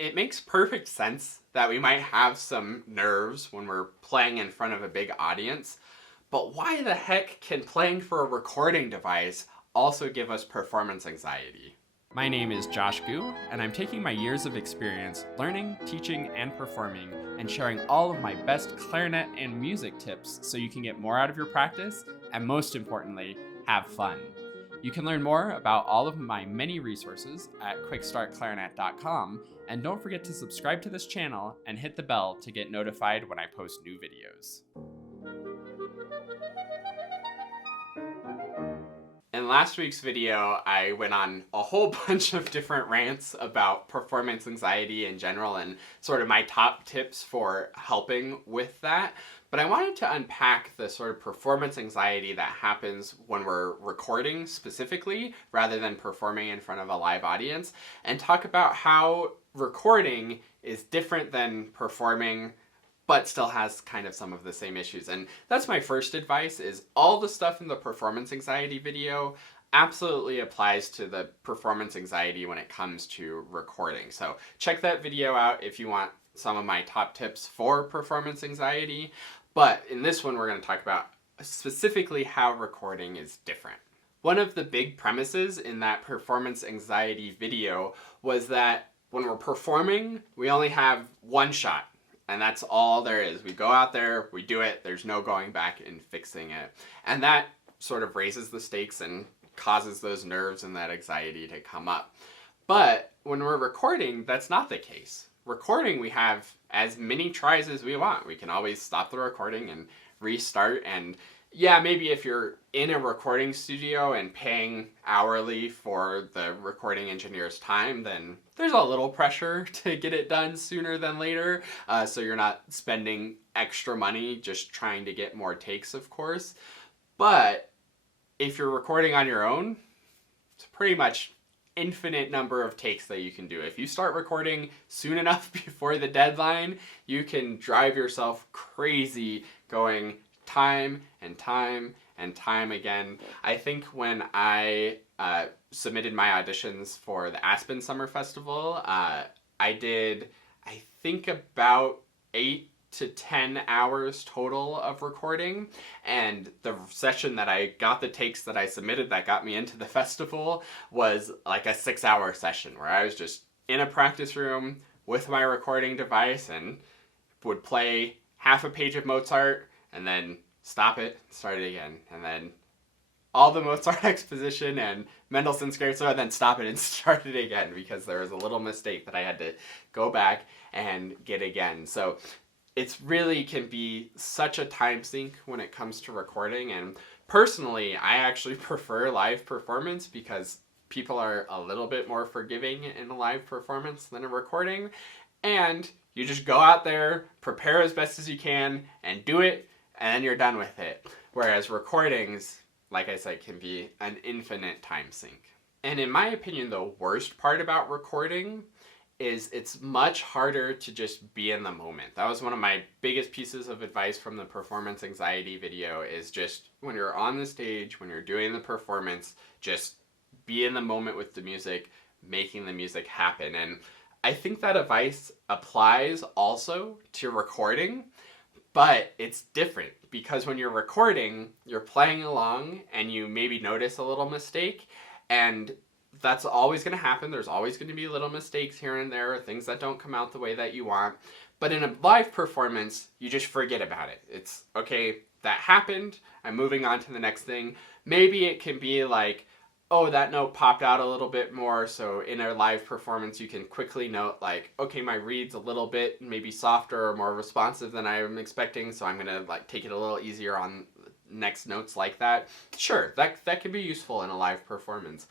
It makes perfect sense that we might have some nerves when we're playing in front of a big audience, but why the heck can playing for a recording device also give us performance anxiety? My name is Josh Gu, and I'm taking my years of experience learning, teaching, and performing, and sharing all of my best clarinet and music tips so you can get more out of your practice, and most importantly, have fun. You can learn more about all of my many resources at QuickStartClarinet.com, and don't forget to subscribe to this channel and hit the bell to get notified when I post new videos. In last week's video, I went on a whole bunch of different rants about performance anxiety in general and sort of my top tips for helping with that. But I wanted to unpack the sort of performance anxiety that happens when we're recording specifically, rather than performing in front of a live audience, and talk about how recording is different than performing but still has kind of some of the same issues. And that's my first advice, is all the stuff in the performance anxiety video absolutely applies to the performance anxiety when it comes to recording. So check that video out if you want some of my top tips for performance anxiety. But in this one, we're going to talk about specifically how recording is different. One of the big premises in that performance anxiety video was that when we're performing, we only have one shot. And that's all there is. We go out there, we do it, there's no going back and fixing it. And that sort of raises the stakes and causes those nerves and that anxiety to come up. But when we're recording, that's not the case. Recording, we have as many tries as we want. We can always stop the recording and restart. And yeah, maybe if you're in a recording studio and paying hourly for the recording engineer's time, then there's a little pressure to get it done sooner than later. So you're not spending extra money just trying to get more takes, of course. But if you're recording on your own, it's pretty much infinite number of takes that you can do. If you start recording soon enough before the deadline, you can drive yourself crazy going time and time and time again. I think when I submitted my auditions for the Aspen Summer Festival, I did, I think, about 8 to 10 hours total of recording, and the session that I got the takes that I submitted that got me into the festival was like a 6-hour session where I was just in a practice room with my recording device and would play half a page of Mozart and then stop it, start it again, and then all the Mozart exposition and Mendelssohn Scherzo, and then stop it and start it again because there was a little mistake that I had to go back and get again. So it's really can be such a time sink when it comes to recording, and personally, I actually prefer live performance because people are a little bit more forgiving in a live performance than a recording, and you just go out there, prepare as best as you can, and do it, and then you're done with it. Whereas recordings, like I said, can be an infinite time sink. And in my opinion, the worst part about recording is it's much harder to just be in the moment. That was one of my biggest pieces of advice from the performance anxiety video, is just when you're on the stage, when you're doing the performance, just be in the moment with the music, making the music happen. And I think that advice applies also to recording, but it's different because when you're recording, you're playing along and you maybe notice a little mistake, and that's always going to happen. There's always going to be little mistakes here and there, things that don't come out the way that you want. But in a live performance, you just forget about it. It's, okay, that happened, I'm moving on to the next thing. Maybe it can be like, oh, that note popped out a little bit more, so in a live performance you can quickly note like, okay, my reed's a little bit maybe softer or more responsive than I'm expecting, so I'm gonna like take it a little easier on next notes like that. Sure, that can be useful in a live performance.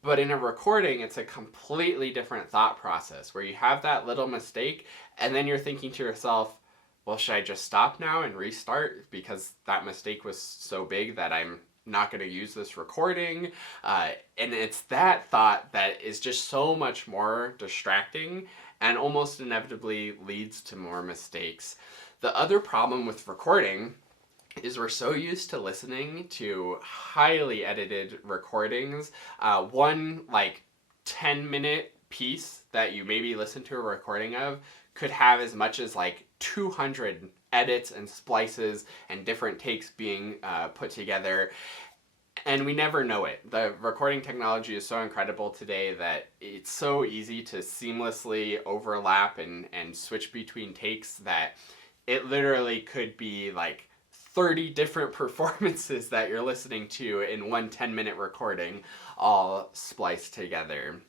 But in a recording, it's a completely different thought process where you have that little mistake and then you're thinking to yourself, well, should I just stop now and restart because that mistake was so big that I'm not going to use this recording? And it's that thought that is just so much more distracting and almost inevitably leads to more mistakes. The other problem with recording is we're so used to listening to highly edited recordings. One like 10-minute piece that you maybe listen to a recording of could have as much as like 200 edits and splices and different takes being put together. And we never know it. The recording technology is so incredible today that it's so easy to seamlessly overlap and switch between takes that it literally could be like 30 different performances that you're listening to in one 10-minute recording all spliced together.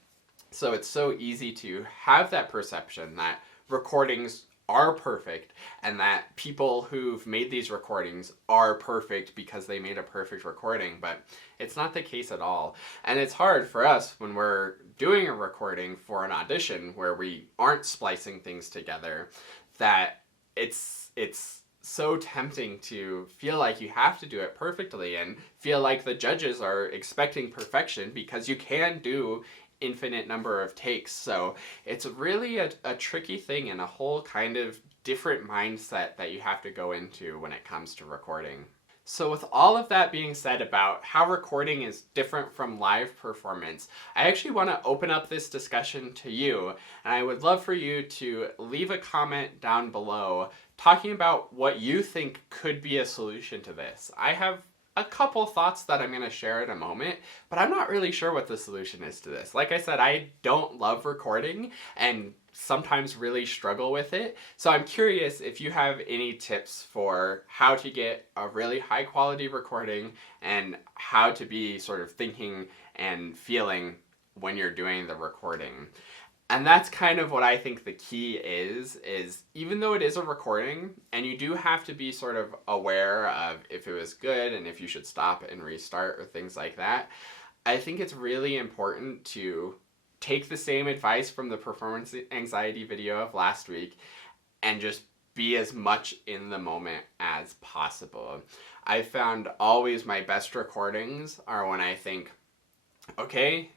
So it's so easy to have that perception that recordings are perfect and that people who've made these recordings are perfect because they made a perfect recording, but it's not the case at all. And it's hard for us when we're doing a recording for an audition where we aren't splicing things together, that it's so tempting to feel like you have to do it perfectly and feel like the judges are expecting perfection because you can do infinite number of takes. So it's really a tricky thing and a whole kind of different mindset that you have to go into when it comes to recording. So with all of that being said about how recording is different from live performance, I actually want to open up this discussion to you, and I would love for you to leave a comment down below talking about what you think could be a solution to this. I have a couple thoughts that I'm going to share in a moment, but I'm not really sure what the solution is to this. Like I said, I don't love recording and sometimes really struggle with it. So I'm curious if you have any tips for how to get a really high quality recording and how to be sort of thinking and feeling when you're doing the recording. And that's kind of what I think the key is even though it is a recording and you do have to be sort of aware of if it was good and if you should stop and restart or things like that, I think it's really important to take the same advice from the performance anxiety video of last week and just be as much in the moment as possible. I found always my best recordings are when I think, okay,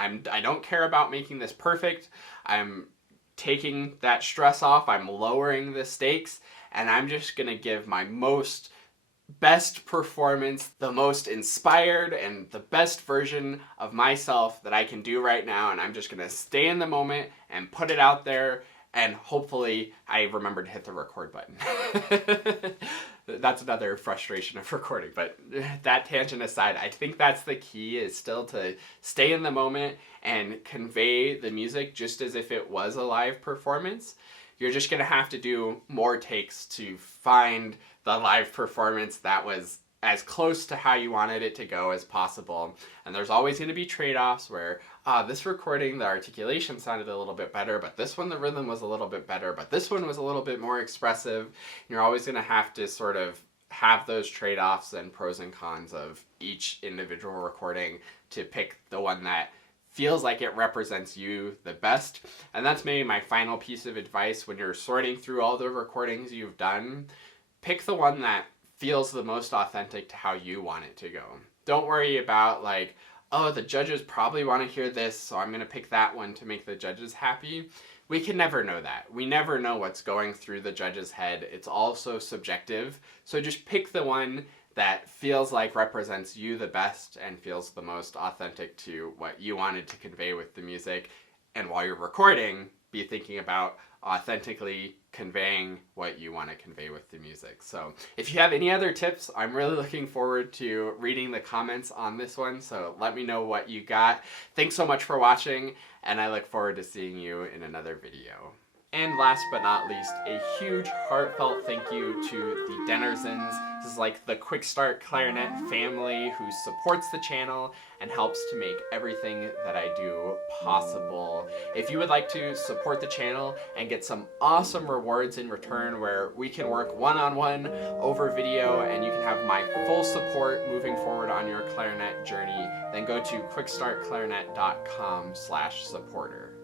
I don't care about making this perfect. I'm taking that stress off. I'm lowering the stakes, and I'm just going to give my best performance, the most inspired and the best version of myself that I can do right now. And I'm just going to stay in the moment and put it out there. And hopefully I remember to hit the record button. That's another frustration of recording, but that tangent aside, I think that's the key, is still to stay in the moment and convey the music just as if it was a live performance. You're just going to have to do more takes to find the live performance that was as close to how you wanted it to go as possible. And there's always going to be trade-offs where, this recording, the articulation sounded a little bit better, but this one, the rhythm was a little bit better, but this one was a little bit more expressive. And you're always going to have to sort of have those trade-offs and pros and cons of each individual recording to pick the one that feels like it represents you the best. And that's maybe my final piece of advice when you're sorting through all the recordings you've done. Pick the one that feels the most authentic to how you want it to go. Don't worry about like, oh, the judges probably want to hear this, so I'm going to pick that one to make the judges happy. We can never know that. We never know what's going through the judge's head. It's all so subjective. So just pick the one that feels like represents you the best and feels the most authentic to what you wanted to convey with the music. And while you're recording, be thinking about authentically conveying what you want to convey with the music. So if you have any other tips, I'm really looking forward to reading the comments on this one. So let me know what you got. Thanks so much for watching, and I look forward to seeing you in another video. And last but not least, a huge heartfelt thank you to the Dennersons. This is like the QuickStart Clarinet family who supports the channel and helps to make everything that I do possible. If you would like to support the channel and get some awesome rewards in return where we can work one-on-one over video and you can have my full support moving forward on your clarinet journey, then go to quickstartclarinet.com/supporter.